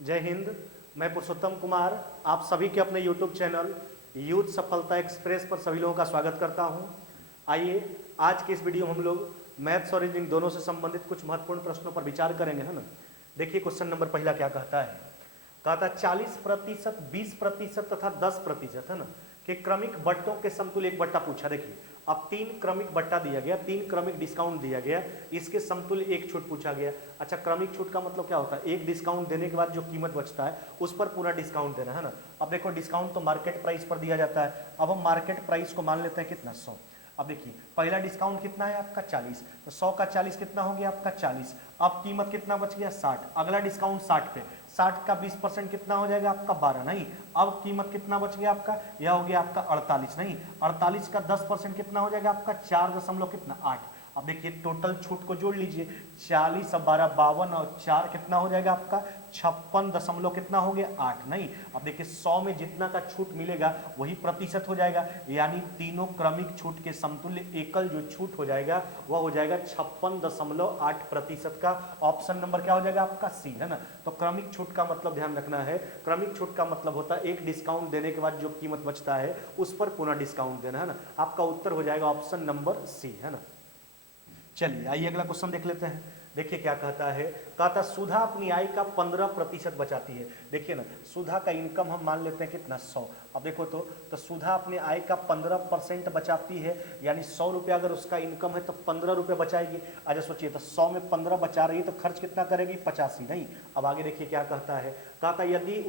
जय हिंद। मैं पुरुषोत्तम कुमार आप सभी के अपने YouTube चैनल यूथ सफलता एक्सप्रेस पर सभी लोगों का स्वागत करता हूं। आइए आज के इस वीडियो में हम लोग मैथ्स और रीजनिंग दोनों से संबंधित कुछ महत्वपूर्ण प्रश्नों पर विचार करेंगे, है ना। देखिए क्वेश्चन नंबर पहला क्या कहता है। कहता 40%, 20% तथा 10%, है ना, कि क्रमिक बट्टों के समतुल्य एक बट्टा पूछा। देखिए अब 3 क्रमिक बट्टा दिया गया, 3 क्रमिक डिस्काउंट दिया गया, इसके समतुल्य एक छूट पूछा गया। अच्छा, क्रमिक छूट का मतलब क्या होता है? एक डिस्काउंट देने के बाद जो कीमत बचता है उस पर पूरा डिस्काउंट देना, है ना। अब देखो डिस्काउंट तो मार्केट प्राइस पर दिया जाता है। अब हम मार्केट प्राइस को मान लेते हैं कितना, 100। अब देखिए पहला डिस्काउंट कितना है आपका 40, तो 100 का 40 कितना हो गया आपका 40। अब कीमत कितना बच गया 60। अगला डिस्काउंट 60 पे, 60 का 20% कितना हो जाएगा आपका 12। नहीं, अब कीमत कितना बच गया आपका, यह हो गया आपका 48। नहीं, 48 का 10% कितना हो जाएगा आपका 4 दशमलव कितना 8। अब देखिए टोटल छूट को जोड़ लीजिए, 40 और 12 52 और 4 कितना हो जाएगा आपका 56 दशमलव कितना हो गया 8। नहीं, अब देखिए 100 में जितना का छूट मिलेगा वही प्रतिशत हो जाएगा, यानी तीनों क्रमिक छूट के समतुल्य एकल जो छूट हो जाएगा वह हो जाएगा 56.8% का। ऑप्शन नंबर क्या हो जाएगा आपका सी, है ना। तो क्रमिक छूट का मतलब ध्यान रखना है, क्रमिक छूट का मतलब होता है एक डिस्काउंट देने के बाद जो कीमत बचता है उस पर पुनः डिस्काउंट देना, है ना। आपका उत्तर हो जाएगा ऑप्शन नंबर सी, है ना। चलिए आइए अगला क्वेश्चन देख लेते हैं। देखिए क्या कहता है। कहता सुधा अपनी आय का 15% बचाती है। देखिए ना, सुधा का इनकम हम मान लेते हैं कितना 100। अब देखो तो सुधा अपने आय का 15% बचाती है, यानी 100 रुपये अगर उसका इनकम है तो 15 रुपये बचाएगी। अच्छा सोचिए, तो 100 में 15 बचा रही है तो खर्च कितना करेगी 85। नहीं, अब आगे देखिए क्या कहता है। कहता यदि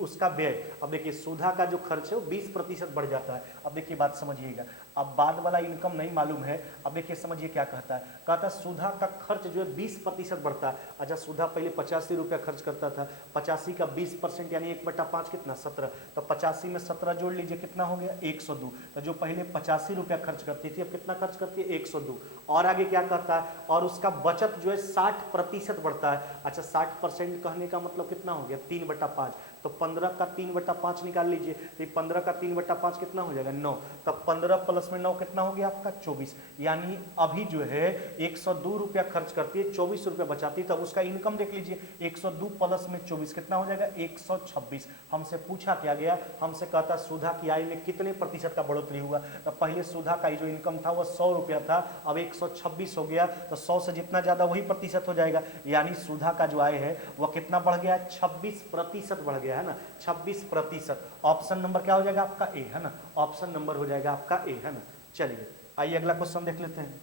उसका व्यय, अब देखिए सुधा का जो खर्च है वो 20% बढ़ जाता है। अब देखिए बात समझिएगा, अब बाद वाला इनकम नहीं मालूम है। अब देखिए समझिए क्या कहता है। कहता सुधा का खर्च जो है 20% बढ़ता है। अच्छा सुधा पहले 85 रुपया खर्च करता था, 85 का 20% यानी 1/5 कितना 17। तो 85 में 17 जोड़ लीजिए कितना हो गया 102। तो जो पहले 85 रुपया खर्च करती थी अब कितना खर्च करती है 102। और आगे क्या कहता है, और उसका बचत जो है 60% बढ़ता है। अच्छा 60% कहने का मतलब कितना हो गया 3/5। तो 15 का 3/5 निकाल लीजिए, तो 15 का 3/5 कितना हो जाएगा 9। तब 15 प्लस में 9 कितना हो गया आपका 24। यानी अभी जो है 102 रुपया खर्च करती है, 24 रुपया बचाती है। तब उसका इनकम देख लीजिए, 102 प्लस में 24 कितना हो जाएगा 126। हमसे पूछा क्या गया, हमसे कहता सुधा की आय में कितने प्रतिशत का बढ़ोतरी हुआ। तो पहले सुधा का जो इनकम था वह 100 रुपया था, अब 126 हो गया। तो 100 से जितना ज्यादा वही प्रतिशत हो जाएगा, यानी सुधा का जो आय है वह कितना बढ़ गया 26% बढ़ गया, है ना। 26%। ऑप्शन नंबर क्या हो जाएगा आपका ए, है ना। ऑप्शन नंबर हो जाएगा आपका ए, है ना। चलिए आइए अगला क्वेश्चन देख लेते हैं।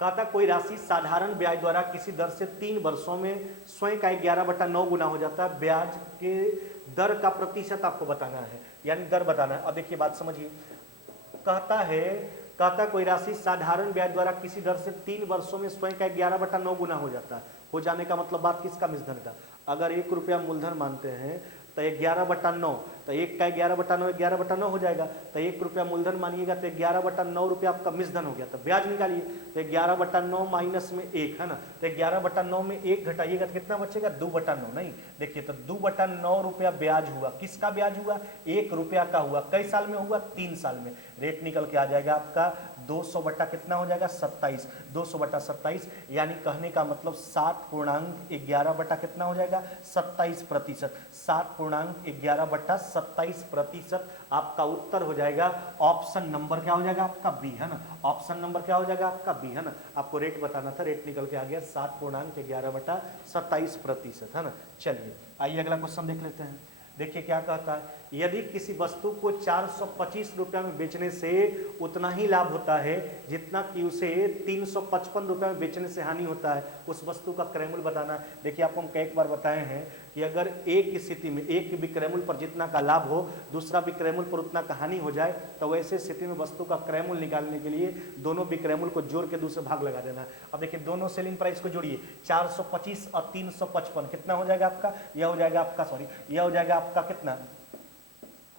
कहता कोई राशि साधारण ब्याज द्वारा किसी दर से 3 वर्षों में स्वयं का 11/9 गुना हो जाता है। ब्याज के दर का प्रतिशत आपको बताना है, यानी दर बताना है। अब देखिए बात समझिए, कहता कोई राशि साधारण ब्याज द्वारा किसी दर से 3 वर्षों में स्वयं का 11/9 गुना हो जाता है। हो जाने का मतलब बात किसका, मूलधन का। अगर 1 रुपया मूलधन मानते हैं तो 11/9, तो 1 का 11/9 11/9 हो जाएगा। तो 1 रुपया मूलधन मानिएगा तो 11/9 रुपया आपका मूलधन हो गया। तो ब्याज निकालिए, तो 11/9 माइनस में 1, है ना। तो 11/9 में 1 घटाइएगा तो कितना बचेगा 2/9। नहीं, देखिए तो 2/9 रुपया ब्याज हुआ। किसका ब्याज हुआ 1 रुपया का हुआ। कई साल में हुआ 3 साल में। रेट निकल के आ जाएगा आपका 200 बटा कितना हो जाएगा 27। 200 बटा 27, यानी कहने का मतलब 7.11 बटा कितना हो जाएगा 27%। 7.11/27%। आपका उत्तर हो जाएगा ऑप्शन नंबर क्या हो जाएगा आपका बी, है ना। ऑप्शन नंबर क्या हो जाएगा आपका बी, है ना। आपको रेट बताना था, रेट निकल के आ गया 7.11/27%, है ना। चलिए आइए अगला क्वेश्चन देख लेते हैं। देखिए क्या कहता है। यदि किसी वस्तु को 425 रुपया में बेचने से उतना ही लाभ होता है जितना कि उसे 355 रुपया में बेचने से हानि होता है, उस वस्तु का क्रय मूल्य बताना है। देखिए आपको हम कई बार बताए हैं कि अगर एक स्थिति में एक विक्रय मूल्य पर जितना का लाभ हो दूसरा विक्रय मूल्य पर उतना का हानि हो जाए, तो वैसे स्थिति में वस्तु का क्रय मूल्य निकालने के लिए दोनों विक्रय मूल्य को जोड़ के दूसरे भाग लगा देना है। अब देखिए दोनों सेलिंग प्राइस को जोड़िए, 425 और 355 कितना हो जाएगा आपका, यह हो जाएगा आपका यह हो जाएगा आपका कितना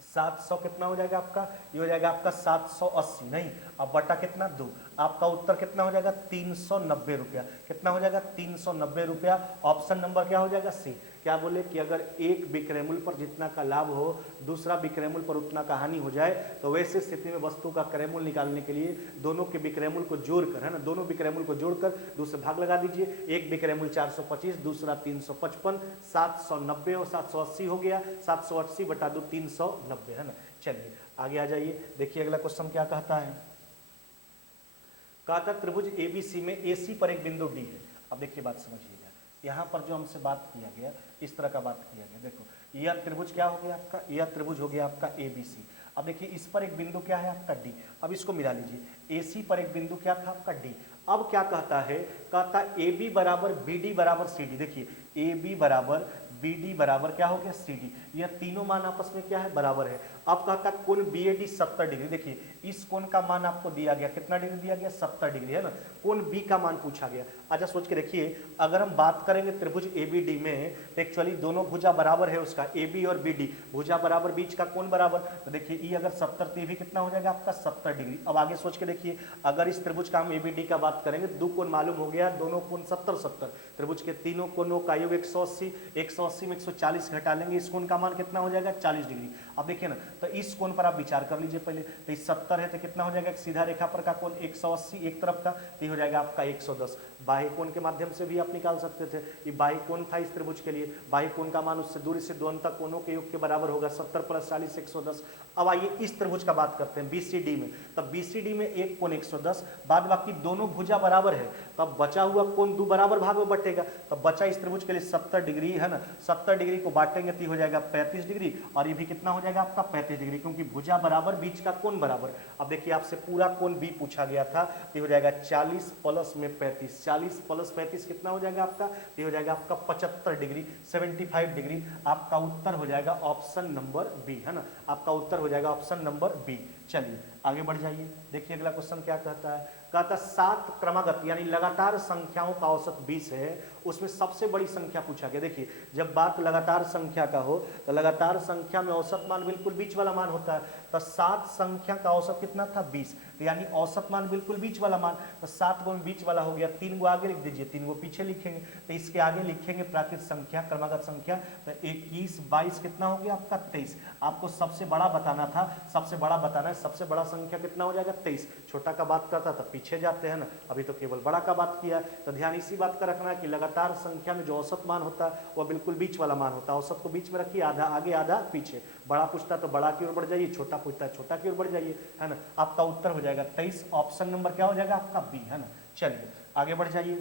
700, कितना हो जाएगा आपका, ये हो जाएगा आपका 780। नहीं, अब बटा कितना 2, आपका उत्तर कितना हो जाएगा 390 रुपया। कितना हो जाएगा 390 रुपया। ऑप्शन नंबर क्या हो जाएगा सी, क्या बोले कि अगर एक विक्रयमूल्य पर जितना का लाभ हो दूसरा विक्रयमूल्य पर उतना का हानि हो जाए तो वैसे स्थिति में वस्तु का क्रयमूल्य निकालने के लिए दोनों के विक्रयमूल्य को जोड़कर, है ना, दोनों विक्रयमूल्य को जोड़कर 2 से भाग लगा दीजिए। एक विक्रयमूल्य 425, दूसरा 355, 790 और 780 हो गया, 780 बटा 2 390, है ना। चलिए आगे आ जाइए, देखिए अगला क्वेश्चन क्या कहता है। कहता त्रिभुज एबीसी में एसी पर एक बिंदु डी है। अब देखिए बात समझिएगा, यहाँ पर जो हमसे बात किया गया इस तरह का बात किया गया। देखो यह त्रिभुज क्या हो गया आपका, यह त्रिभुज हो गया आपका एबीसी। अब देखिए इस पर एक बिंदु क्या है आपका डी। अब इसको मिला लीजिए, एसी पर एक बिंदु क्या था आपका डी। अब क्या कहता है, कहता ए बी बराबर बी डी बराबर सी डी। देखिए ए बी बराबर बी डी बराबर क्या हो गया सी डी, यह तीनों मान आपस में क्या है बराबर है। अब कहता कोण बी ए डी 70 डिग्री। देखिए इस कोण का मान आपको दिया गया, कितना डिग्री दिया गया 70 डिग्री, है ना। कोण बी का मान पूछा गया। अच्छा सोच के देखिए, अगर हम बात करेंगे त्रिभुज ए बी डी में तो एक्चुअली दोनों भुजा बराबर है उसका, ए बी और बी डी भुजा बराबर, बीच का कोण बराबर। तो देखिए ई अगर 70 तो ये भी कितना हो जाएगा आपका 70 डिग्री। अब आगे सोच के देखिए, अगर इस त्रिभुज का हम ए बी डी का बात करेंगे दो कोण मालूम हो गया, दोनों कोण 70 70, त्रिभुज के तीनों कोणों का योग 180, 180 में 140 घटा लेंगे, इस कोण का मान कितना हो जाएगा 40 डिग्री। अब देखिए ना, तो इस कोण पर आप विचार कर लीजिए पहले। तो इस 70 है तो कितना हो जाएगा, एक सीधा रेखा पर का कोण 180 एक तरफ का, तो हो जाएगा आपका 110। बाह्य कोण के माध्यम से भी आप निकाल सकते थे, ये बाह्य कोण था इस त्रिभुज के लिए, बाह्य कोण का मान उससे दूर से दो अंत तक कोणों के योग के बराबर होगा, 70 + 40 110। अब आइए इस त्रिभुज का बात करते हैं बीसीडी में। तब बीसीडी में एक कोण 110, बाद बाकी दोनों भुजा बराबर है, तब बचा हुआ कोण दो बराबर भाग में बटेगा। तब बचा इस त्रिभुज के लिए 70 डिग्री, है ना। 70 डिग्री को बांटेंगे तो हो जाएगा 35 डिग्री, और ये भी कितना हो जाएगा आपका 35 डिग्री, क्योंकि भुजा बराबर बीच का कोण बराबर। अब देखिए आपसे पूरा कोण बी पूछा गया था, तो हो जाएगा 40 प्लस में 35, 40 प्लस 35 कितना हो जाएगा आपका, तो हो जाएगा आपका 75 डिग्री, 75 डिग्री। आपका उत्तर हो जाएगा ऑप्शन नंबर बी, है ना। आपका उत्तर हो जाएगा ऑप्शन नंबर बी। चलिए आगे बढ़ जाइए, देखिए अगला क्वेश्चन क्या कहता है। कहता 7 क्रमागत यानी लगातार संख्याओं का औसत 20 है, उसमें सबसे बड़ी संख्या पूछा गया। देखिए जब बात लगातार संख्या का हो तो लगातार संख्या में औसत मान बिल्कुल बीच वाला मान होता है। तो 7 संख्या का औसत कितना था 20, तो यानी औसत मान बिल्कुल बीच वाला मान। तो 7 को बीच वाला हो गया, 3 को आगे लिख दीजिए, 3 को पीछे लिखेंगे, तो इसके आगे लिखेंगे प्राकृत संख्या क्रमागत संख्या। तो 21 22 कितना हो गया आपका 23। आपको सबसे बड़ा बताना था, सबसे बड़ा बताना है, सबसे बड़ा संख्या कितना हो जाएगा 23। छोटा का बात करता था पीछे जाते हैं ना, अभी तो केवल बड़ा का बात किया। तो ध्यान इसी बात का रखना है कि लगातार संख्या में जो औसत मान होता है वह बिल्कुल बीच वाला मान होता है। औसत को बीच में रखिए, आधा आगे आधा पीछे। बड़ा पूछता तो बड़ा की ओर बढ़ जाइए, छोटा पूछता है छोटा की ओर बढ़ जाइए, है ना। आपका उत्तर हो जाएगा 23, ऑप्शन नंबर क्या हो जाएगा आपका बी, है ना। चलिए आगे बढ़ जाइए,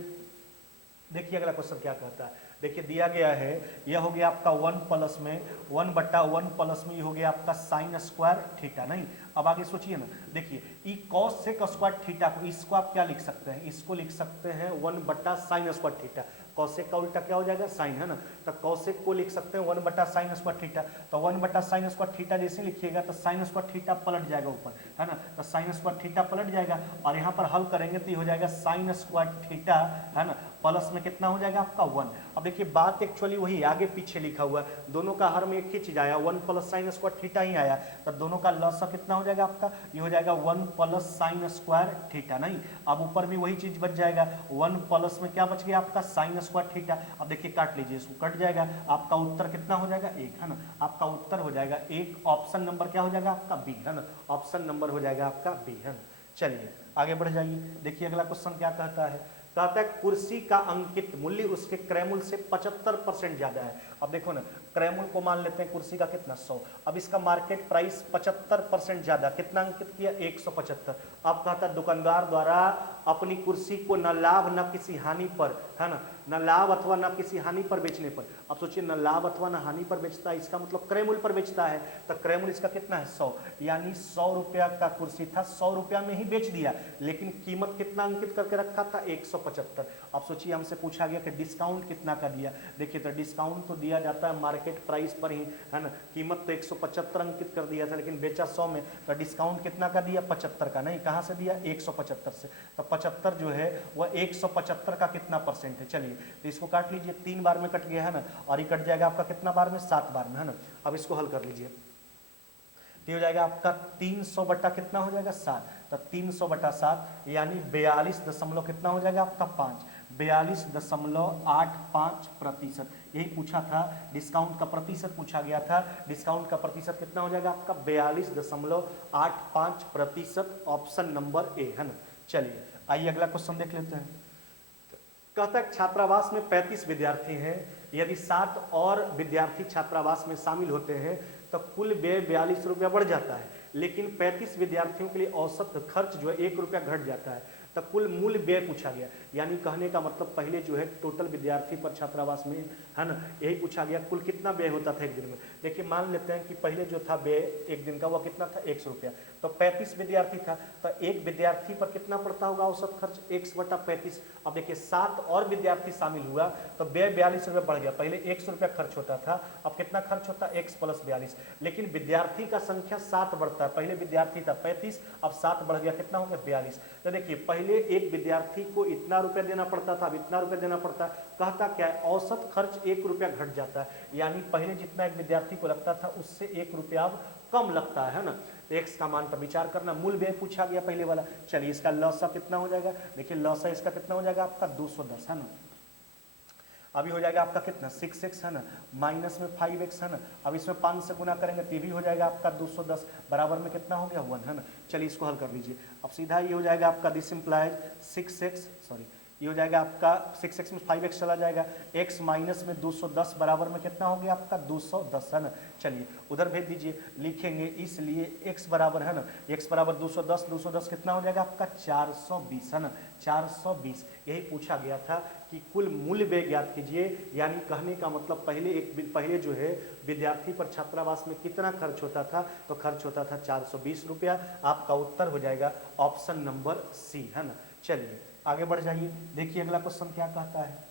देखिए अगला क्वेश्चन क्या कहता है। देखिए दिया गया है, यह हो गया आपका 1 प्लस में 1/1 प्लस में ये हो गया आपका साइन स्क्वायर थीटा। नहीं, अब आगे सोचिए ना, देखिए ई कॉस सेक स्क्वायर थीटा को, इसको आप क्या लिख सकते हैं, इसको लिख सकते हैं 1/sin स्क्वायर थीटा। कॉसेक का उल्टा क्या हो जाएगा साइन, है ना। तो कॉसेक को लिख सकते हैं 1/sin स्क्वायर थीटा। तो 1/sin स्क्वायर थीटा जैसे लिखिएगा तो साइन स्क्वायर थीटा पलट जाएगा ऊपर, है ना। तो साइन स्क्वायर थीटा पलट जाएगा, और यहाँ पर हल करेंगे तो ये हो जाएगा साइन स्क्वायर थीटा, है ना, प्लस में कितना हो जाएगा आपका 1। अब देखिए बात एक्चुअली वही आगे पीछे लिखा हुआ है, दोनों का हर में एक ही चीज आया, 1 + sin स्क्वायर थीटा ही आया। तो दोनों का लसा कितना हो जाएगा आपका, ये हो जाएगा 1 + sin स्क्वायर थीटा। नहीं, अब ऊपर भी वही चीज बच जाएगा, 1 प्लस में क्या बच गया आपका sin स्क्वायर थीटा। अब देखिए काट लीजिए, इसको कट जाएगा, आपका उत्तर कितना हो जाएगा 1, है ना। आपका उत्तर हो जाएगा 1, ऑप्शन नंबर क्या हो जाएगा आपका बी, है ना। ऑप्शन नंबर हो जाएगा आपका बी, है ना। चलिए आगे बढ़ जाइए, देखिए अगला क्वेश्चन क्या कहता है। कहता है कुर्सी का अंकित मूल्य उसके क्रयमूल्य से 75% ज्यादा है। अब देखो ना, क्रयमूल्य को मान लेते हैं कुर्सी का कितना 100, अब इसका मार्केट प्राइस 75% ज्यादा, कितना अंकित किया 175। अब कहता है दुकानदार द्वारा अपनी कुर्सी को न लाभ न किसी हानि पर, है ना, न लाभ अथवा न किसी हानि पर बेचने पर। अब सोचिए न लाभ अथवा न हानि पर बेचता है, इसका मतलब क्रयमूल्य पर बेचता है। तो क्रयमूल्य इसका कितना है 100, यानी 100 रुपया का कुर्सी था, 100 रुपया में ही बेच दिया, लेकिन कीमत कितना अंकित करके रखा था 175। अब सोचिए हमसे पूछा गया कि डिस्काउंट कितना का दिया। देखिए तो डिस्काउंट तो दिया जाता है मार्केट प्राइस पर ही, है ना। कीमत तो 175 अंकित कर दिया था, लेकिन बेचा 100 में, तो डिस्काउंट कितना का दिया 75 का। नहीं, कहाँ से दिया 175 से। तो 75 जो है वह 175 का कितना परसेंट है। चलिए तो इसको काट लीजिए, 3 बार में कट गया, है ना, और ये कट जाएगा आपका कितना बार में 7 बार में, है ना। अब इसको हल कर लीजिए, तो हो जाएगा आपका 300 बटा कितना हो जाएगा 7। तो 300 बटा 7 यानी 42 दशमलव कितना हो जाएगा आपका 5। 42.85%। यही पूछा था, डिस्काउंट का प्रतिशत पूछा गया था। डिस्काउंट का प्रतिशत कितना हो जाएगा आपका 42.85%, ऑप्शन नंबर ए है ना। चलिए आइए अगला क्वेश्चन देख लेते हैं। कहता है छात्रावास में 35 विद्यार्थी हैं, यदि 7 और विद्यार्थी छात्रावास में शामिल होते हैं तो कुल व्यय 42 रुपया बढ़ जाता है, लेकिन 35 विद्यार्थियों के लिए औसत खर्च जो है 1 रुपया घट जाता है, तो कुल मूल व्यय पूछा गया। यानी कहने का मतलब पहले जो है टोटल विद्यार्थी पर छात्रावास में है ना, यही पूछा गया कुल कितना व्यय होता था एक दिन में। देखिए मान लेते हैं कि पहले जो था व्यय एक दिन का वह कितना था 100 रुपया, तो 35 विद्यार्थी था तो एक विद्यार्थी पर कितना पड़ता होगा औसत खर्च 1/35। अब देखिए 7 और विद्यार्थी शामिल हुआ तो व्यय 42 रुपये बढ़ गया। पहले 100 रुपया खर्च होता था, अब कितना खर्च होता है 1 + 42, लेकिन विद्यार्थी का संख्या 7 बढ़ता है। पहले विद्यार्थी था 35, अब 7 बढ़ गया, कितना हो गया 42। तो देखिए पहले एक विद्यार्थी को इतना रुपया देना पड़ता था, अब इतना रुपया देना पड़ता है। कहता क्या है औसत खर्च 1 रुपया घट जाता है, यानी पहले जितना एक विद्यार्थी को लगता था उससे 1 रुपया अब कम लगता है ना। तो एक्स का मान पर विचार करना, मूल व्यय पूछा गया पहले वाला। चलिए इसका लॉसा कितना हो जाएगा, देखिए लॉसा इसका कितना हो जाएगा आपका 210 है ना। अभी हो जाएगा आपका कितना 6x है ना, माइनस में 5x है ना। अब इसमें 5 से गुना करेंगे तो भी हो जाएगा आपका 210, बराबर में कितना हो गया 1 है ना। चलिए इसको हल कर लीजिए। अब सीधा ये हो जाएगा आपका दिस इम्प्लाइज 6x, सॉरी ये हो जाएगा आपका 6x में 5x चला जाएगा, x माइनस में 210 बराबर में कितना हो गया आपका 210 है ना। चलिए उधर भेज दीजिए, लिखेंगे इसलिए x बराबर है ना, x बराबर 210, 210 कितना हो जाएगा आपका 420 है ना, 420। यही पूछा गया था कि कुल मूल्य व्यय ज्ञात कीजिए। यानी कहने का मतलब पहले जो है विद्यार्थी पर छात्रावास में कितना खर्च होता था, तो खर्च होता था 420 रुपया। आपका उत्तर हो जाएगा ऑप्शन नंबर सी है ना। चलिए आगे बढ़ जाइए, देखिए अगला क्वेश्चन क्या कहता है।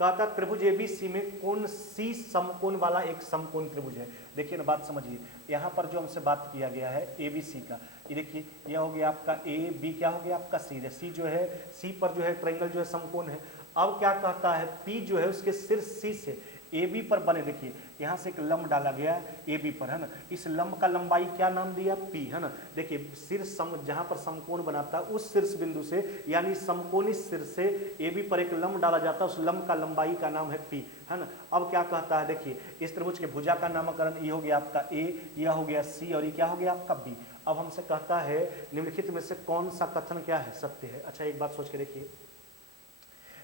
कहता त्रिभुज एबीसी में कौन सी समकोण वाला एक समकोण त्रिभुज है। देखिए ना बात समझिए, यहाँ पर जो हमसे बात किया गया है एबीसी का, ये देखिए यह हो गया आपका ए, बी क्या हो गया आपका सी। सी जो है सी पर जो है ट्रायंगल जो है समकोण है। अब क्या कहता है पी जो है उसके शीर्ष सी से ए बी पर बने, देखिए यहाँ से एक लंब डाला गया ए बी पर है ना, इस लंब का लंबाई क्या नाम दिया पी है ना। देखिए शीर्ष जहाँ पर समकोण बनाता है उस शीर्ष बिंदु से, यानी समकोणी शीर्ष से ए बी पर एक लंब डाला जाता है, उस लंब का लंबाई का नाम है पी है ना। अब क्या कहता है देखिए इस त्रिभुज के भुजा का नामकरण, ये हो गया आपका ए, यह हो गया सी और ये क्या हो गया आपका बी। अब हमसे कहता है निम्नलिखित में से कौन सा कथन क्या है सत्य है। अच्छा एक बात सोच के देखिए,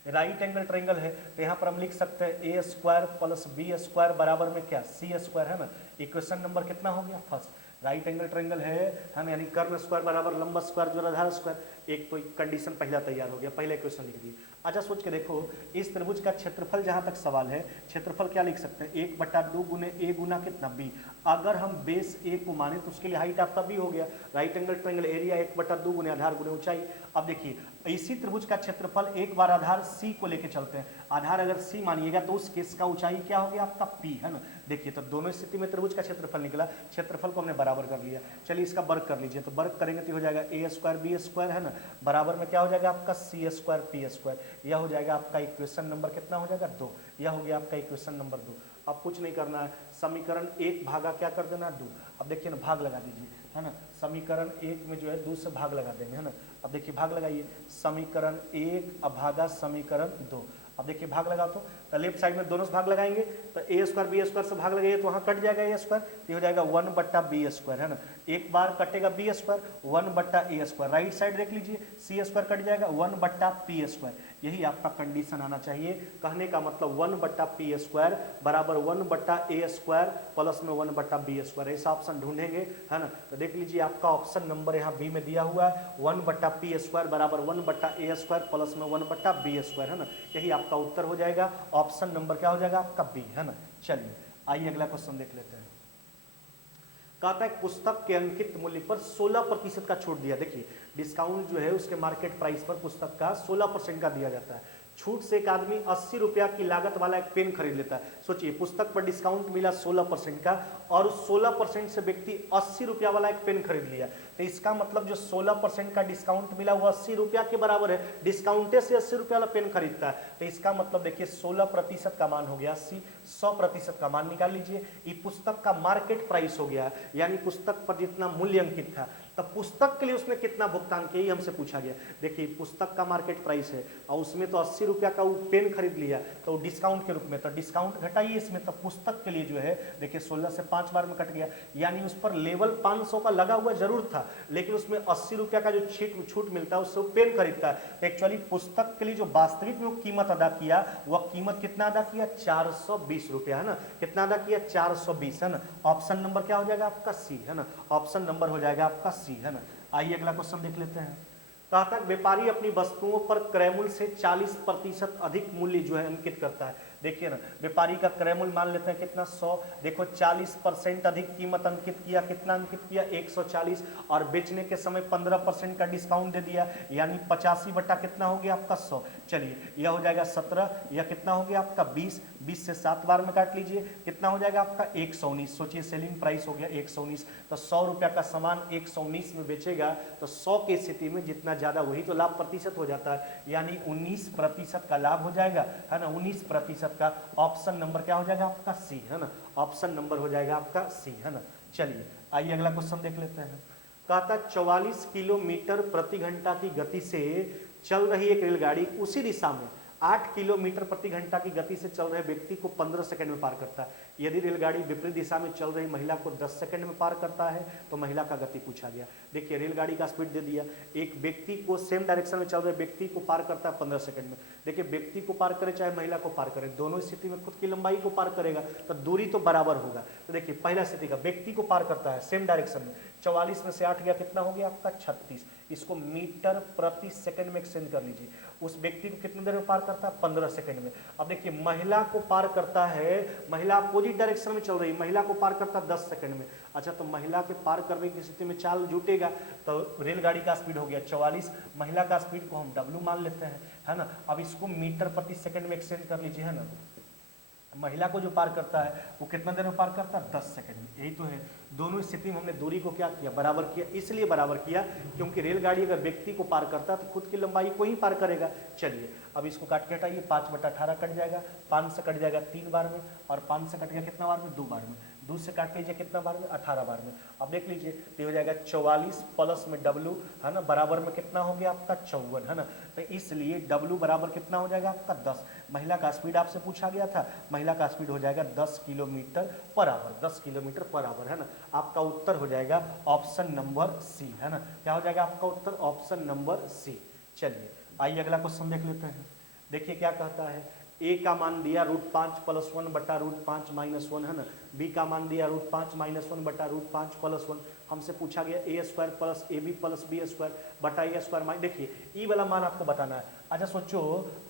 राइट एंगल ट्रायंगल है तो यहाँ पर हम लिख सकते हैं ए स्क्वायर प्लस बी स्क्वायर बराबर में क्या सी स्क्वायर है ना। इक्वेशन नंबर कितना हो गया फर्स्ट। राइट एंगल ट्रायंगल है ना, यानी कर्ण स्क्वायर बराबर लंब स्क्वायर जो आधार स्क्वायर। एक तो कंडीशन पहला तैयार हो गया, पहला इक्वेशन लिख दिए। अच्छा सोच के देखो इस त्रिभुज का क्षेत्रफल जहां तक सवाल है, क्षेत्रफल क्या लिख सकते हैं 1/2 गुने ए गुना कितना बी। अगर हम बेस ए को माने तो उसके लिए हाइट आपका बी हो गया। राइट एंगल ट्रायंगल एरिया 1/2 गुने आधार गुने ऊंचाई। अब देखिए इसी त्रिभुज का क्षेत्रफल एक बार आधार सी को लेके चलते हैं, आधार अगर सी मानिएगा तो उस केस का ऊंचाई क्या हो गया आपका पी है ना। देखिए तो दोनों स्थिति में त्रिभुज का क्षेत्रफल निकला, क्षेत्रफल को हमने बराबर कर लिया। चलिए इसका वर्ग कर लीजिए, तो वर्ग करेंगे तो हो जाएगा ए स्क्वायर बी स्क्वायर है ना, बराबर में क्या हो जाएगा आपका सी स्क्वायर पी स्क्वायर। यह हो जाएगा आपका इक्वेशन नंबर कितना हो जाएगा 2। यह हो गया आपका इक्वेशन नंबर 2। अब कुछ नहीं करना है, समीकरण 1 भागा क्या कर देना 2। अब देखिए ना भाग लगा दीजिए है ना, समीकरण 1 में जो है 2 से भाग लगा देंगे है ना। अब देखिए भाग लगाइए, समीकरण 1 अभागा समीकरण 2। अब देखिए भाग लगा तो लेफ्ट साइड में दोनों से भाग लगाएंगे तो ए स्क्वायर बी स्क्वायर से भाग लगाइए तो वहाँ कट जाएगा ए स्क्वायर, ये हो जाएगा 1/b स्क्वायर है ना। एक बार कटेगा B square 1/a square. Right side देख लीजिए सी स्क्वायर कट जाएगा 1/p स्क्वायर। यही आपका कंडीशन आना चाहिए। कहने का मतलब 1/p स्क्वायर बराबर 1/a स्क्वायर प्लस में 1/b स्क्वायर, ऐसा ऑप्शन ढूंढेंगे है ना। तो देख लीजिए आपका ऑप्शन नंबर यहाँ बी में दिया हुआ है 1/p स्क्वायर बराबर 1/a स्क्वायर प्लस में 1/b स्क्वायर है ना। यही आपका उत्तर हो जाएगा, ऑप्शन नंबर क्या हो जाएगा आपका बी है ना। चलिए आइए अगला क्वेश्चन देख लेते हैं। कहता है पुस्तक के अंकित मूल्य पर 16% का छूट दिया। देखिए डिस्काउंट जो है उसके मार्केट प्राइस पर पुस्तक का 16% का दिया जाता है। छूट से एक आदमी 80 रुपया की लागत वाला एक पेन खरीद लेता है। सोचिए पुस्तक पर डिस्काउंट मिला 16% का और उस 16% से व्यक्ति 80 रुपया वाला एक पेन खरीद लिया। तो इसका मतलब जो 16% का डिस्काउंट मिला वो 80 रुपया के बराबर है, डिस्काउंटे से 80 रुपया वाला पेन खरीदता है। तो इसका मतलब देखिए 16% का मान हो गया 80, 100% का मान निकाल लीजिए। ये पुस्तक का मार्केट प्राइस हो गया, यानी पुस्तक पर जितना मूल्य अंकित था। तब पुस्तक के लिए उसने कितना भुगतान किया, ये हमसे पूछा गया। देखिए पुस्तक का मार्केट प्राइस है और उसमें तो 80 रुपया का वो पेन खरीद लिया तो डिस्काउंट के रूप में, तो डिस्काउंट घटाइए इसमें, तब पुस्तक के लिए जो है देखिए 16 से 5 बार में कट गया, यानी उस पर लेवल 500 का लगा हुआ जरूर था, लेकिन उसमें 80 रुपया का जो छूट मिलता है उससे वो पेन खरीदता है। तो एक्चुअली पुस्तक के लिए जो वास्तविक में कीमत अदा किया, वह कीमत कितना अदा किया, 420 रुपया, है ना। कितना अदा किया, 420, है ना। ऑप्शन नंबर क्या हो जाएगा आपका सी, है ना। ऑप्शन नंबर हो जाएगा आपका सी, है ना। आइए अगला क्वेश्चन देख लेते हैं। कहा था व्यापारी अपनी वस्तुओं पर क्रय मूल्य से 40% अधिक मूल्य जो है अंकित करता है। देखिए ना, व्यापारी का क्रय मूल्य मान लेते हैं कितना, 100, देखो 40% अधिक कीमत अंकित किया, कितना अंकित किया, 140, और बेचने के समय 15% का डिस्काउंट दे दिया, यानी 85 बटा कितना हो गया आपका 100। चलिए यह हो जाएगा 17, यह कितना हो गया आपका 20, 20 से 7 बार में काट लीजिए, कितना हो जाएगा आपका 119। सोचिए सेलिंग प्राइस हो गया 119, तो 100 रुपया का सामान 119 में बेचेगा तो 100 की स्थिति में जितना ज्यादा वही तो लाभ प्रतिशत हो जाता है, यानी 19% का लाभ हो जाएगा, है ना। 19% का ऑप्शन नंबर क्या हो जाएगा आपका सी, है ना। ऑप्शन नंबर हो जाएगा आपका सी, है ना। चलिए आइए अगला क्वेश्चन देख लेते हैं। कहा था 44 किलोमीटर प्रति घंटा की गति से चल रही एक रेलगाड़ी उसी दिशा में 8 किलोमीटर प्रति घंटा की गति से चल रहे व्यक्ति को 15 सेकंड में पार करता है। यदि रेलगाड़ी विपरीत दिशा में चल रही महिला को 10 सेकंड में पार करता है तो महिला का गति पूछा गया। देखिए रेलगाड़ी का स्पीड दे दिया, एक व्यक्ति को सेम डायरेक्शन में चल रहे व्यक्ति को पार करता है 15 सेकंड में। देखिए व्यक्ति को पार करे चाहे महिला को पार करे, दोनों स्थिति में खुद की लंबाई को पार करेगा तो दूरी तो बराबर होगा। तो देखिए पहला स्थिति का व्यक्ति को पार करता है सेम डायरेक्शन में, 44 में से 8 गया कितना हो गया आपका 36, इसको मीटर प्रति सेकंड में एक्सचेंज कर लीजिए। उस व्यक्ति को कितनी देर में पार करता है, 15 सेकंड में। अब देखिए महिला को पार करता है, महिला अपोजिट डायरेक्शन में चल रही है, महिला को पार करता है 10 सेकंड में। अच्छा तो महिला के पार करने की स्थिति में चाल जुटेगा, तो रेलगाड़ी का स्पीड हो गया 44, महिला का स्पीड को हम W मान लेते हैं, है ना। अब इसको मीटर प्रति सेकंड में एक्सचेंज कर लीजिए, है ना। महिला को जो पार करता है वो कितना देर में पार करता है, 10 सेकंड में। यही तो है, दोनों स्थिति में हमने दूरी को क्या किया, बराबर किया। इसलिए बराबर किया क्योंकि रेलगाड़ी अगर व्यक्ति को पार करता है तो खुद की लंबाई को ही पार करेगा। चलिए अब इसको काट के हटाइए, 5/18 कट जाएगा, 5 से कट जाएगा 3 बार में, और 5 से कट गया कितना बार में, 2 बार में। 2 से काट लीजिए कितना बार में, 18 बार में। अब देख लीजिए तो हो जाएगा 44 प्लस में W, है ना, बराबर में कितना हो गया आपका 54, है ना। तो इसलिए W बराबर कितना हो जाएगा आपका 10। महिला का स्पीड आपसे पूछा गया था, महिला का स्पीड हो जाएगा 10 kilometre per hour, 10 kilometre per hour, है ना। आपका उत्तर हो जाएगा ऑप्शन नंबर सी, है ना। क्या हो जाएगा आपका उत्तर, ऑप्शन नंबर सी। चलिए आइए अगला क्वेश्चन देख लेते हैं। देखिए क्या कहता है, ए का मान दिया √5 + 1 बटा √5 - 1, है ना। बी का मान दिया √5 - 1 बटा √5 + 1। हमसे पूछा गया a² + ab + b² बटा a²। देखिए ई वाला मान आपको बताना है। अच्छा सोचो,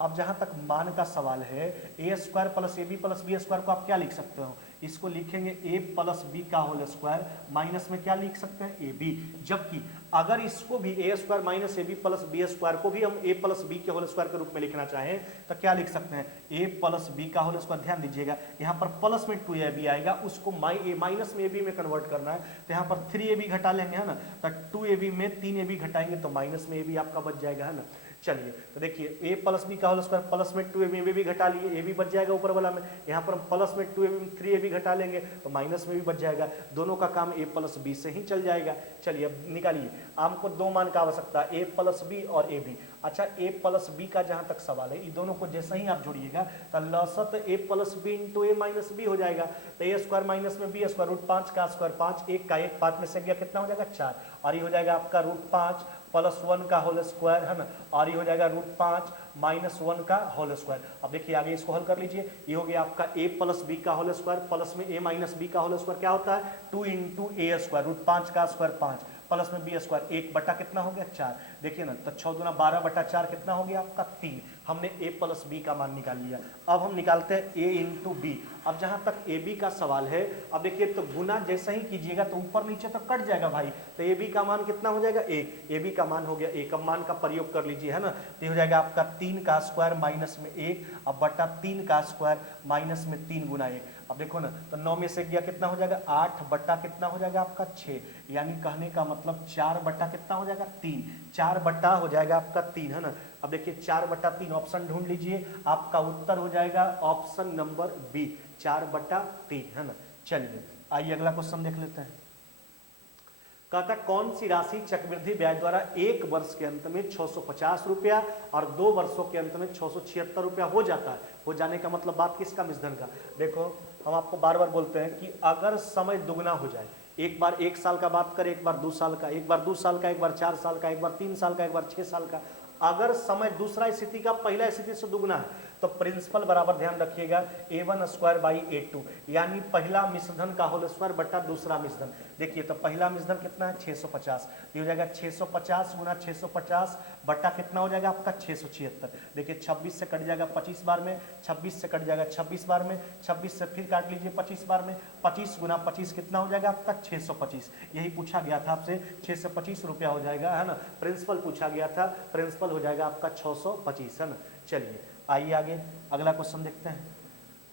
अब जहां तक मान का सवाल है, a² + ab + b² को आप क्या लिख सकते हो, इसको लिखेंगे a + b का होल स्क्वायर, माइनस में क्या लिख सकते हैं, ab। जबकि अगर इसको भी a² - ab + b² को भी हम a + b के होल स्क्वायर के रूप में लिखना चाहें तो क्या लिख सकते हैं, a + b का होल स्क्वायर। ध्यान दीजिएगा यहाँ पर प्लस में 2ab आएगा, उसको माइनस में ab में कन्वर्ट करना है, तो यहाँ पर 3ab घटा लेंगे, है ना। तो 2ab में 3ab घटाएंगे तो माइनस में ab आपका बच जाएगा, है ना। चलिए तो देखिए a + b का होल स्क्वायर प्लस में 2ab में भी घटा लिए, a भी बच जाएगा ऊपर वाला में, यहाँ पर हम प्लस में 2ab में 3ab घटा लेंगे तो माइनस में भी बच जाएगा। दोनों का काम a + b से ही चल जाएगा। चलिए अब निकालिए, आपको 2 मान का आवश्यकता है, a + b और ab। अच्छा a + b का जहां तक सवाल है, इन दोनों को जैसे ही आप जोड़िएगा तो लसत a + b × a - b हो जाएगा। तो a² माइनस में b² √5 का स्क्वायर 5, 1 का 1, 5 में से गया कितना हो जाएगा 4, और ये हो जाएगा आपका √5 + 1 का होल स्क्वायर, है ना, और ये हो जाएगा √5 - 1 का होल स्क्वायर। अब देखिए आगे इसको हल कर लीजिए, ये हो गया आपका a + b का होल स्क्वायर प्लस में a - b का होल स्क्वायर क्या होता है, 2 × a² √5 का स्क्वायर 5 प्लस में b², 1 बटा कितना हो गया 4। देखिए ना, तो 6 दूना 12 बटा 4 कितना हो गया आपका 3। हमने a + b का मान निकाल लिया। अब हम निकालते हैं a × b। अब जहां तक ab का सवाल है, अब देखिए तो गुना जैसा ही कीजिएगा तो ऊपर नीचे तो कट जाएगा भाई, तो ab का मान कितना हो जाएगा 1, ab का मान हो गया 1। अब मान का प्रयोग कर लीजिए, है ना, तो हो जाएगा आपका 3 का स्क्वायर माइनस में 1, अब बटा 3 का स्क्वायर माइनस में 3 गुना 1। अब देखो ना, तो 9 में से गया कितना हो जाएगा 8 बटा कितना हो जाएगा आपका 6, यानी कहने का मतलब 4 बटा कितना हो जाएगा 3, 4 बटा हो जाएगा आपका 3, है ना। अब देखिए 4 बटा 3 ऑप्शन ढूंढ लीजिए, आपका उत्तर हो जाएगा ऑप्शन नंबर बी, 4 बटा 3, है ना। चलिए आइए अगला क्वेश्चन देख लेते हैं। कहता कौन सी राशि चक्रवृद्धि ब्याज द्वारा एक वर्ष के अंत में 650 रुपया और 2 वर्षों के अंत में 676 रुपया हो जाता है। हो जाने का मतलब बात किसका, मिश्रधन का। देखो हम आपको बार बार बोलते हैं कि अगर समय दुगना हो जाए, एक बार 1 साल का बात करें, एक बार 2 साल का, एक बार 2 साल का, एक बार 4 साल का, एक बार 3 साल का, एक बार 6 साल का, अगर समय दूसरा स्थिति का पहला स्थिति से दुगना है तो प्रिंसिपल बराबर ध्यान रखिएगा a1 स्क्वायर बाई a2, यानी पहला मिश्रधन का होल स्क्वायर बटा दूसरा मिश्रधन। देखिए तो पहला मिश्रधन कितना है 650, ये हो जाएगा 650 गुना 650 बटा कितना हो जाएगा आपका 676। देखिए 26 से कट जाएगा 25 बार में, 26 से कट जाएगा 26 बार में, 26 से फिर काट लीजिए 25 बार में, 25 गुना 25 कितना हो जाएगा आपका 625। यही पूछा गया था आपसे, 625 रुपया हो जाएगा, है ना। प्रिंसिपल पूछा गया था, प्रिंसिपल हो जाएगा आपका 625, है ना। चलिए आइए आगे अगला क्वेश्चन देखते हैं।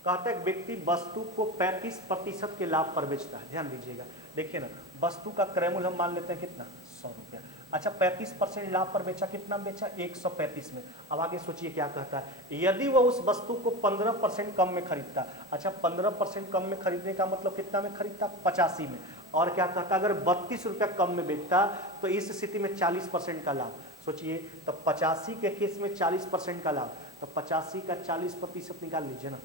कहता है व्यक्ति वस्तु को 35% के लाभ पर बेचता है। ध्यान दीजिएगा, देखिए ना, वस्तु का क्रय मूल्य हम मान लेते हैं कितना 100 रुपया। अच्छा 35% लाभ पर बेचा, कितना बेचा 135 में। अब आगे सोचिए क्या कहता है, यदि वह उस वस्तु को 15% कम में खरीदता। अच्छा 15% कम में खरीदने का मतलब कितना में खरीदता 85 में। और क्या कहता अगर 32 रुपया कम में बेचता तो इस स्थिति में 40% का लाभ। सोचिए तो 85 के केस में 40% का लाभ, तो 85 का 40% निकाल लीजिए ना।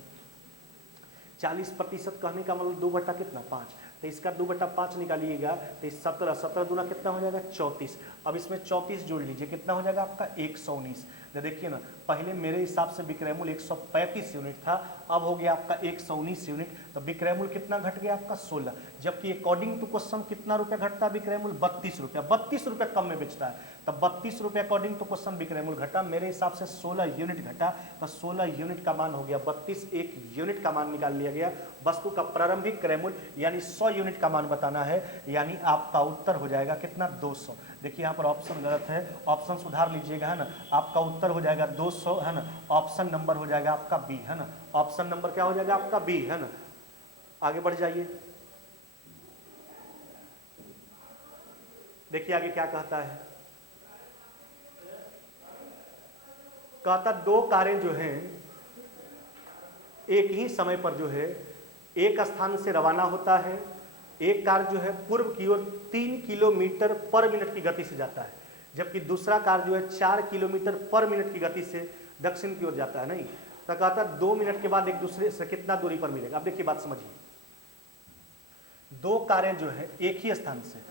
40% कहने का मतलब 2 बटा कितना 5, तो इसका 2 बटा 5 निकालिएगा तो 17, 17 दूना कितना हो जाएगा 34। अब इसमें 34 जोड़ लीजिए, कितना हो जाएगा आपका 119। तो देखिए ना, पहले मेरे हिसाब से विक्रय मूल्य 135 यूनिट था, अब हो गया आपका 119 यूनिट, तो विक्रय मूल्य कितना घट गया आपका 16। जबकि अकॉर्डिंग टू क्वेश्चन कितना रुपया घटता है विक्रय मूल्य 32 रुपया, 32 रुपया कम में बेचता है, तो 32 रुपया अकॉर्डिंग टू क्वेश्चन विक्रय मूल्य घटा। मेरे हिसाब से 16 यूनिट घटा, तो 16 यूनिट का मान हो गया 32, 1 यूनिट का मान निकाल लिया गया। वस्तु का प्रारंभिक क्रय मूल्य यानी 100 यूनिट का मान बताना है, यानी आपका उत्तर हो जाएगा कितना 200। देखिए यहाँ पर ऑप्शन गलत है, ऑप्शन सुधार लीजिएगा, है ना। आपका उत्तर हो जाएगा 200, है ना। ऑप्शन नंबर हो जाएगा आपका बी, है ना। ऑप्शन नंबर क्या हो जाएगा आपका बी, है ना। आगे बढ़ जाइए, देखिए आगे क्या कहता है। कहता 2 कारें जो हैं एक ही समय पर जो है एक स्थान से रवाना होता है। एक कार जो है पूर्व की ओर 3 किलोमीटर पर मिनट की गति से जाता है, जबकि दूसरा कार जो है 4 किलोमीटर पर मिनट की गति से दक्षिण की ओर जाता है। नहीं तो कहता 2 मिनट के बाद एक दूसरे से कितना दूरी पर मिलेगा। अब देखिए बात समझिए, 2 कारें जो है एक ही स्थान से,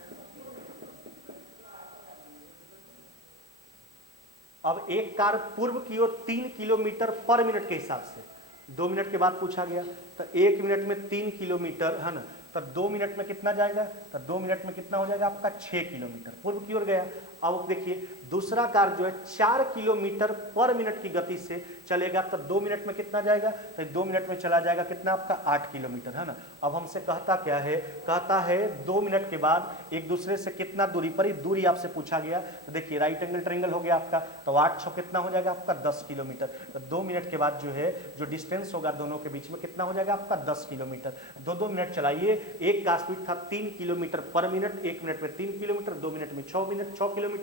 अब एक कार पूर्व की ओर 3 किलोमीटर पर मिनट के हिसाब से 2 मिनट के बाद पूछा गया, तो 1 मिनट में 3 किलोमीटर, है ना। तो 2 मिनट में कितना जाएगा, तो 2 मिनट में कितना हो जाएगा आपका 6 किलोमीटर पूर्व की ओर गया। अब देखिए दूसरा कार जो है 4 किलोमीटर पर मिनट की गति से चलेगा, तो 2 मिनट में कितना जाएगा, तो 2 मिनट में चला जाएगा कितना आपका 8 किलोमीटर, है ना। अब हमसे कहता क्या है, कहता है 2 मिनट के बाद एक दूसरे से कितना दूरी पर, दूरी आपसे पूछा गया। तो देखिए राइट एंगल ट्रायंगल हो गया आपका, तो 8 6 कितना हो जाएगा आपका 10 किलोमीटर। तो 2 मिनट के बाद जो है जो डिस्टेंस होगा दोनों के बीच में कितना हो जाएगा आपका 10 किलोमीटर। 2-2 मिनट चलाइए, एक का स्पीड था 3 किलोमीटर पर मिनट, 1 मिनट में 3 किलोमीटर, 2 मिनट में 6 किलोमीटर।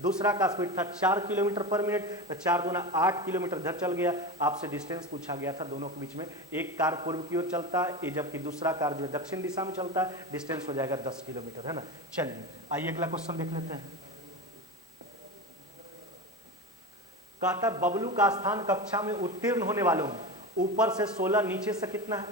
दूसरा का स्पीड था 4 किलोमीटर पर मिनट, तो 4 दूना 8 किलोमीटर इधर चल गया। आपसे डिस्टेंस पूछा गया था दोनों के बीच में, एक कार पूर्व की ओर चलता है जबकि दूसरा कार जो है दक्षिण दिशा में चलता है, डिस्टेंस हो जाएगा 10 किलोमीटर, है ना। चलिए आइए अगला क्वेश्चन देख लेते हैं। कहता है बबलू का स्थान कक्षा में उत्तीर्ण होने वालों में ऊपर से 16, नीचे से कितना है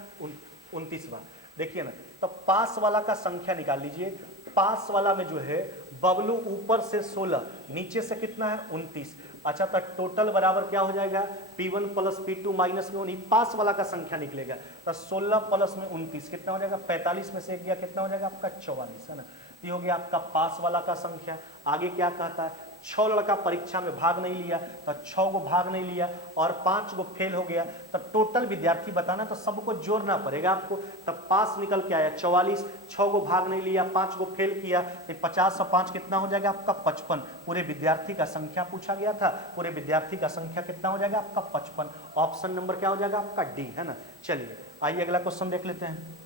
29वां। देखिए ना, तो पास वाला का संख्या निकाल लीजिए। पास वाला में जो है बबलू ऊपर से 16, नीचे से कितना है 29। अच्छा तो टोटल बराबर क्या हो जाएगा P1 प्लस P2 माइनस में 19, पास वाला का संख्या निकलेगा। तो 16 प्लस में 29 कितना हो जाएगा 45 में से एक गया कितना हो जाएगा आपका 44, है ना। ये हो गया आपका पास वाला का संख्या। आगे क्या कहता है 6 लड़का परीक्षा में भाग नहीं लिया, तो 6 को भाग नहीं लिया और 5 को फेल हो गया, तो टोटल विद्यार्थी बताना, तो सबको जोड़ना पड़ेगा आपको। तब पास निकल के आया 44, 6 को भाग नहीं लिया, 5 को फेल किया, तो 50 और 5 कितना हो जाएगा आपका 55। पूरे विद्यार्थी का संख्या पूछा गया था, पूरे विद्यार्थी का संख्या कितना हो जाएगा आपका 55। ऑप्शन नंबर क्या हो जाएगा आपका डी, है ना। चलिए आइए अगला क्वेश्चन देख लेते हैं।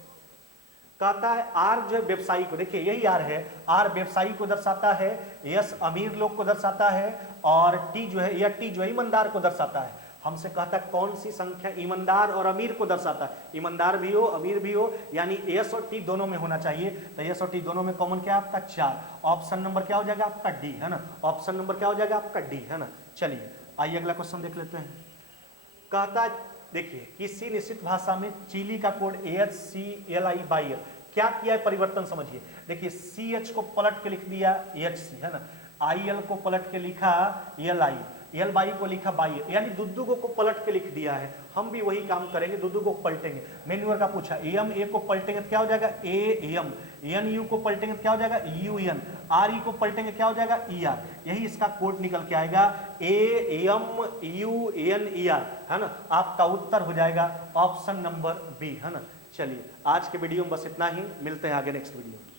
कहता है आर जो है व्यवसायी को, देखिए यही आर है, आर व्यवसायी को दर्शाता है, यस अमीर लोग को दर्शाता है, और टी जो है, यह टी जो है ईमानदार को दर्शाता है। हमसे कहता है कौन सी संख्या ईमानदार और अमीर को दर्शाता है। ईमानदार भी हो अमीर भी हो, यानी एस और टी दोनों में होना चाहिए। तो एस और टी दोनों में कॉमन क्या है आपका 4। ऑप्शन नंबर क्या हो जाएगा आपका डी, है ना। ऑप्शन नंबर क्या हो जाएगा आपका डी, है ना। चलिए आइए अगला क्वेश्चन देख लेते हैं। कहता देखिए किसी निश्चित भाषा में चिली का कोड AHCLI/L क्या किया है परिवर्तन समझिए। देखिए CH को पलट के लिख दिया HC, है ना। IL को पलट के लिखा LI, LY को लिखा बाई, यानी दुद्दू को पलट के लिख दिया है। हम भी वही काम करेंगे, दुद्दू को पलटेंगे। मेन्यूअर का पूछा AM को पलटेंगे तो क्या हो जाएगा AM, NU को पलटेंगे तो क्या हो जाएगा UN, RE को पलटेंगे क्या हो जाएगा ER। यही इसका कोड निकल के आएगा AMUNER, है ना। आपका उत्तर हो जाएगा ऑप्शन नंबर बी, है ना। चलिए आज के वीडियो में बस इतना ही, मिलते हैं आगे नेक्स्ट वीडियो में।